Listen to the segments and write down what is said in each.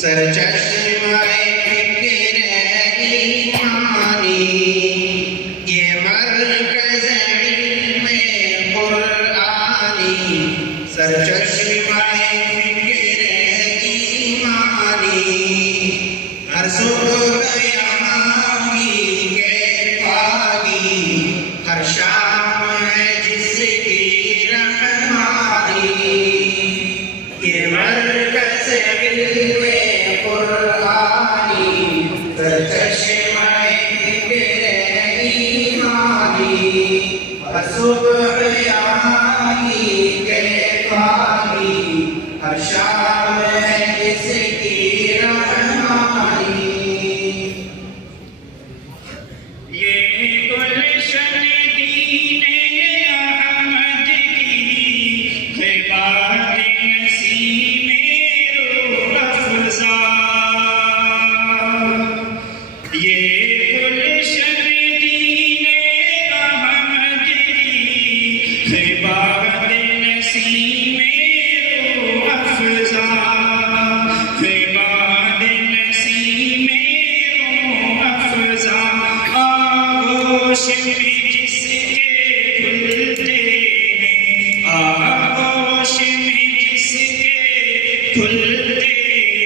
सरचश्मे फिक्र ईमानी ये मरकज़ इल्म कुरआनी सरचश्मे फिक्र ईमानी हर सुबह यहाँ की कैफागी हर शाम है जिसकी रहमानी ये मरकज़ इल्म कुरआनी सरचश्मे फिक्र ईमानी हर सुबह यहाँ की कैफागी हर शाम है जिसकी रहमानी ये गुलशन दीने अहमद की है बात नसीमे रूह अफ़ज़ा ये गुलशन दीने अहमद की है बात नसीमे रूह अफ़ज़ा है बात नसीमे रूह अफ़ज़ा आगोश में जिसके खुलते हैं आगोश में जिसके खुलते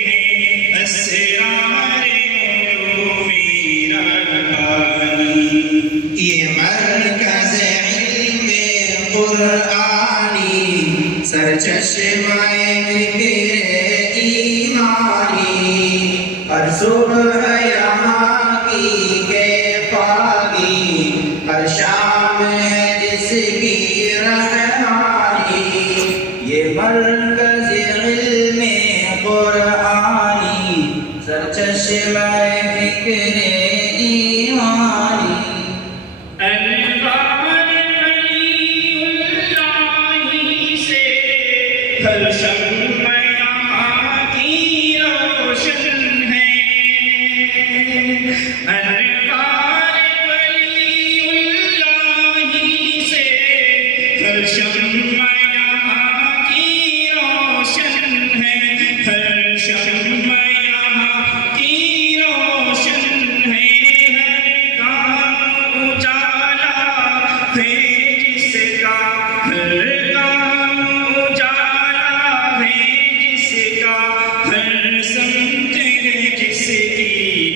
हैं असरारे उलूमी रब्बानी ये मरकज़ इल्म कुरआनी सरचश्मे फिक्र ईमानी हर सुबह यहाँ की कैफागी हर शाम है जिसकी रहमानी ये मरकज़ इल्म कुरआनी सरचश्मे फिक्र ईमानी अनवार वलीउल्लाही से हर शम्मा यहाँ की रोशन है अनवार वलीउल्लाही से हर शम्मा यहाँ की रोशन है हर शम्मा यहाँ की रोशन है हर काम उजाला है जिसका हर काम उजाला है जिसका हर समत है जिसकी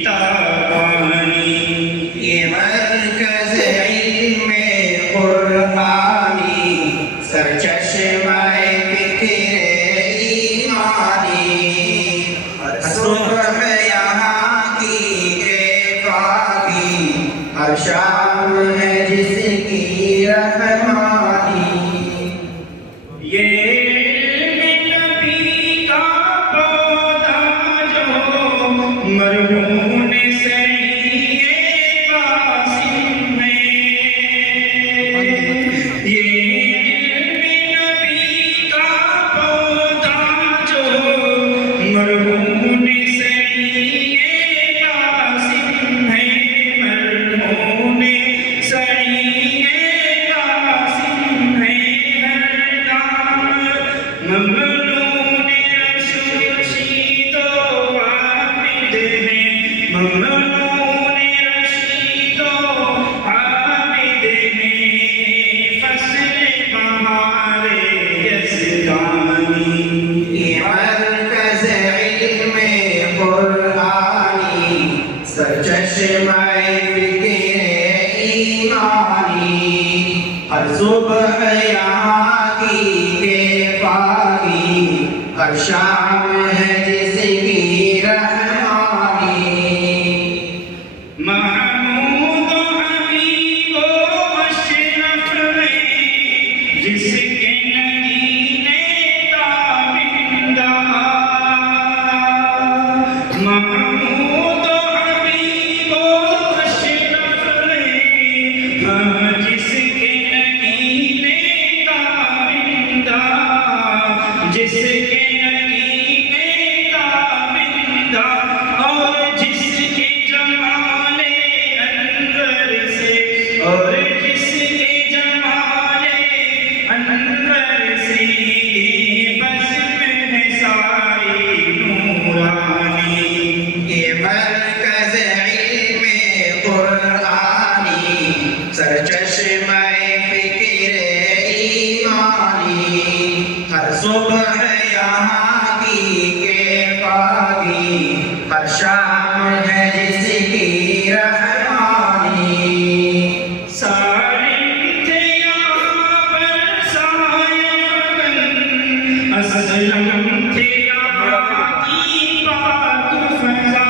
ताबानी ये मरकज़ इल्म कुरआनी सरचश्मे फिक्र ईमानी हर सुबह यहाँ की कैफागी हर शाम है जिसकी रहमानी ये नबी का पौधा जो मरहूम सैय्यद कासिम में ये नबी का पौधा जो मरहूम सैय्यद कासिम है मरहूम सैय्यद कासिम है हर काम ममनून रशीदो आबिद है ममनून रशीदो आबिद है फसल बहारे यज़दानी ये मरकज़ इल्म कुरआनी सरचश्मे फिक्र ईमानी हर सुबह यहाँ की कैफागी हर शाम है जिसकी रहमानी महमूद हबीबो अशरफ है जिसके नगीने ताबिंदा महमूद हबीबो अशरफ है जिसके नगीने ताबिंदा जिसके नगीने सुबह यहाँ की के पागी, हर शाम है जिसकी रहमानी। सारिम थे यहाँ पर सायबन, असलम थे यहाँ की पाक फजा।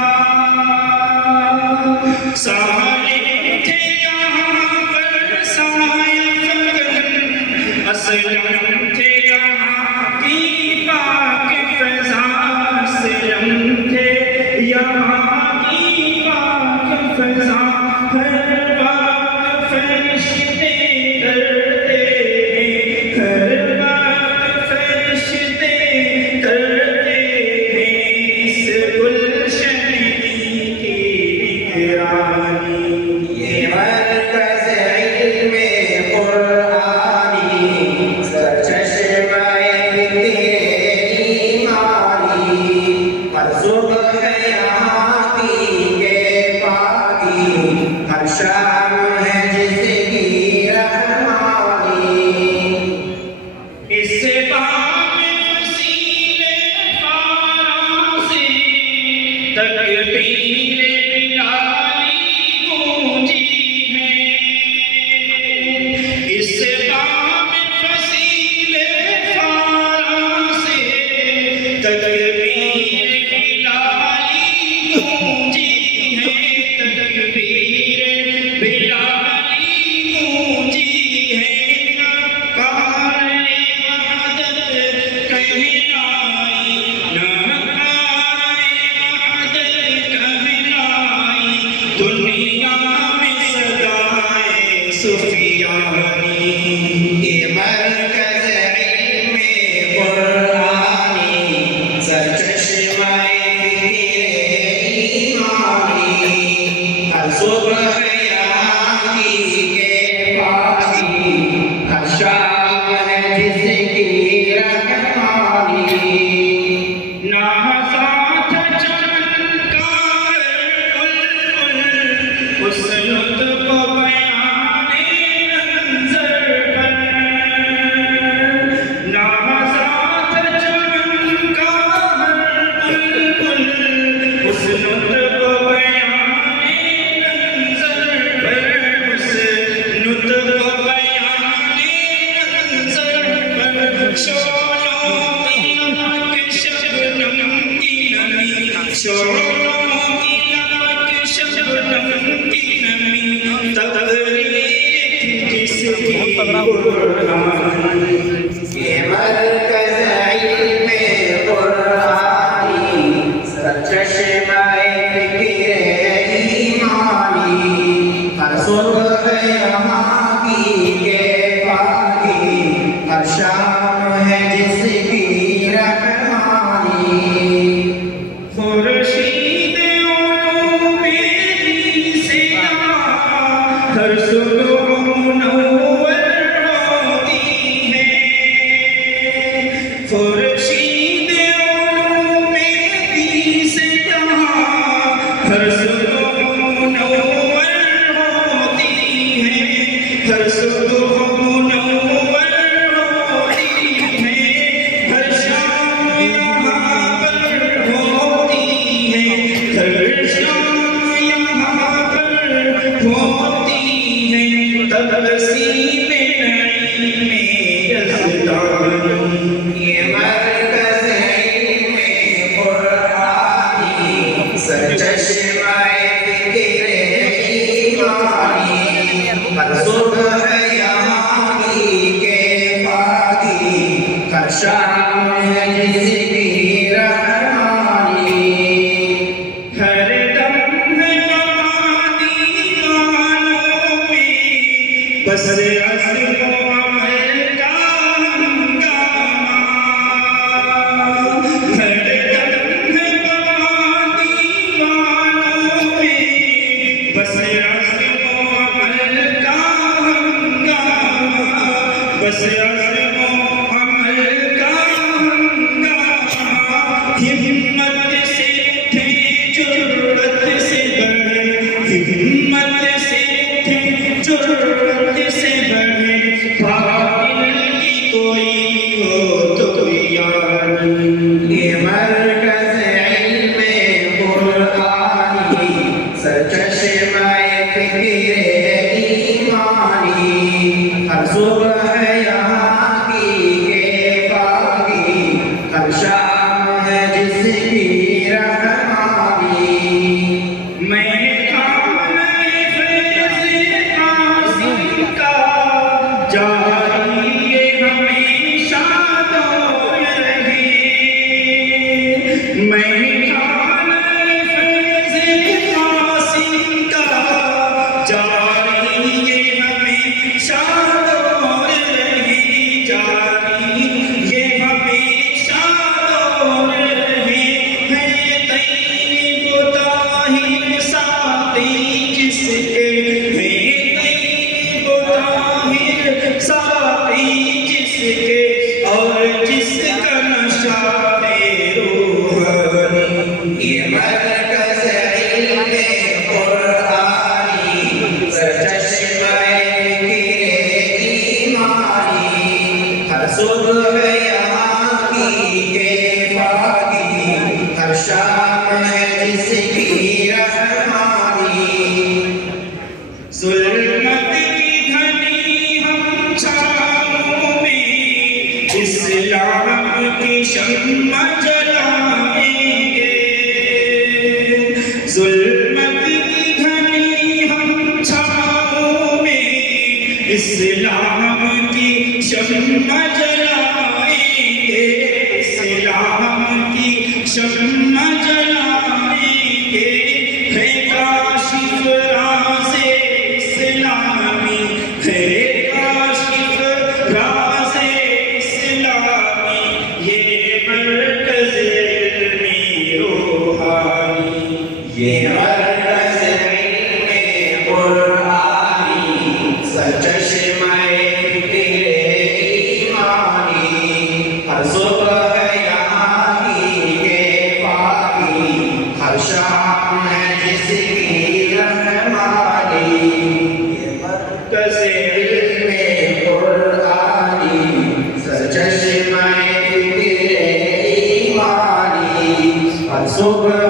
सारिम थे यहाँ पर सायबन, असलम थे यहाँ की पाक फजा। असलम थे यहाँ की पाक फजा। हर बात फरिश्ते करते हैं, हर बात फरिश्ते करते हैं, इस गुलशन की निगरानी। ये मरकज़ इल्मे कुरानी, सरचश्मे फ़िक्र ईमानी। हर सुबह यहाँ की के पागी, हर शाम है जिसकी रहमानी। इस बाब वसीले फाराज़े तकबीर बिलाली गूंजी है। इस बाब वसीले फाराज़े तकबीर बिलाली गूंजी है। तकबीर बिलाली गूंजी है। नकार वहदत कहलाई, नकार वहदत कहलाई, दुनिया में सदाए सुफियानी। ये मरकज़ इल्मे कुरानी, सरचश्मे फ़िक्र ईमानी। हर सुबह यहाँ की के पागी, हर शाम है जिसकी रहमानी। नाज़ात चमत्कार बुलबुल, हुस्न को बयाने मंज़र पर। नाज़ात चमत्कार बुलबुल, हुस्न को बयाने मंज़र पर। हुस्न को बयाने मंज़र पर। शोलों की लपक शबनम की नमी, शोलों की लपक शबनम की नमी, तकरीर जिसकी कुरानी। ये मरकज़ इल्मे कुरानी, सरचश्मे फ़िक्र ईमानी। हर सुबह यहाँ की के पागी, हर शाम है जिसकी रहमानी। खुर्शीद उलूमे से हर सुबह मुनव्वर होती है। खुर्शीद उलूमे से हर सुबह मुनव्वर होती है। हर सुबह मुनव्वर होती है। हर शाम यहाँ पर होती है। हर शाम यहाँ पर होती है। तबसीम नईम यज़दानी। ये मरकज़ इल्मे कुरानी, सरचश्मे फ़िक्र ईमानी। हर सुबह यहाँ की के पागी, हर शाम है जिसकी रहमानी। हर दम है नवादी गानों में, बस अज़्म अमल का हंगामा। हर दम है नवादी गानों में, बस अज़्म अमल का हंगामा। बस अज़्म अमल का हर शाम है जिसकी रहमानी। मैं खाना फैज़ कासिम का जारी ये हमेशा दौर रहे। मैं खाना फैज़ कासिम का जारी ये हमेशा दौर रहे। जारी ये हमेशा दौर रहे। है तैयब ताहिर साथी जिसके, है तैयब ताहिर साथी जिसके, और जिसका नशा है रूहानी। ये मरकज़ इल्म कुरानी, सरचश्मे फ़िक्र ईमानी। हर सुबह यहाँ की केफ़ाकी, हर शाम है जिसकी रहमानी। ज़ुल्मत की घनी हम छाँवों में इस्लाम की शम्मा जलाएंगे। ज़ुल्मत की घनी हम छाँवों में इस्लाम की शम्मा जलाएंगे। इस्लाम की शम्मा जलाएंगे। है काशिफ राज़े इस्लामी, है काशिफ राज़े इस्लामी। ये मरकज़ इल्मी रूहानी। ये मरकज़ इल्म कुरानी, सरचश्मे फ़िक्र ईमानी। हर सुबह यहाँ की केफ़ाकी, हर शाम है जिसकी रहमानी। ये मरकज़ इल्म कुरानी, सरचश्मे फ़िक्र ईमानी। हर सुबह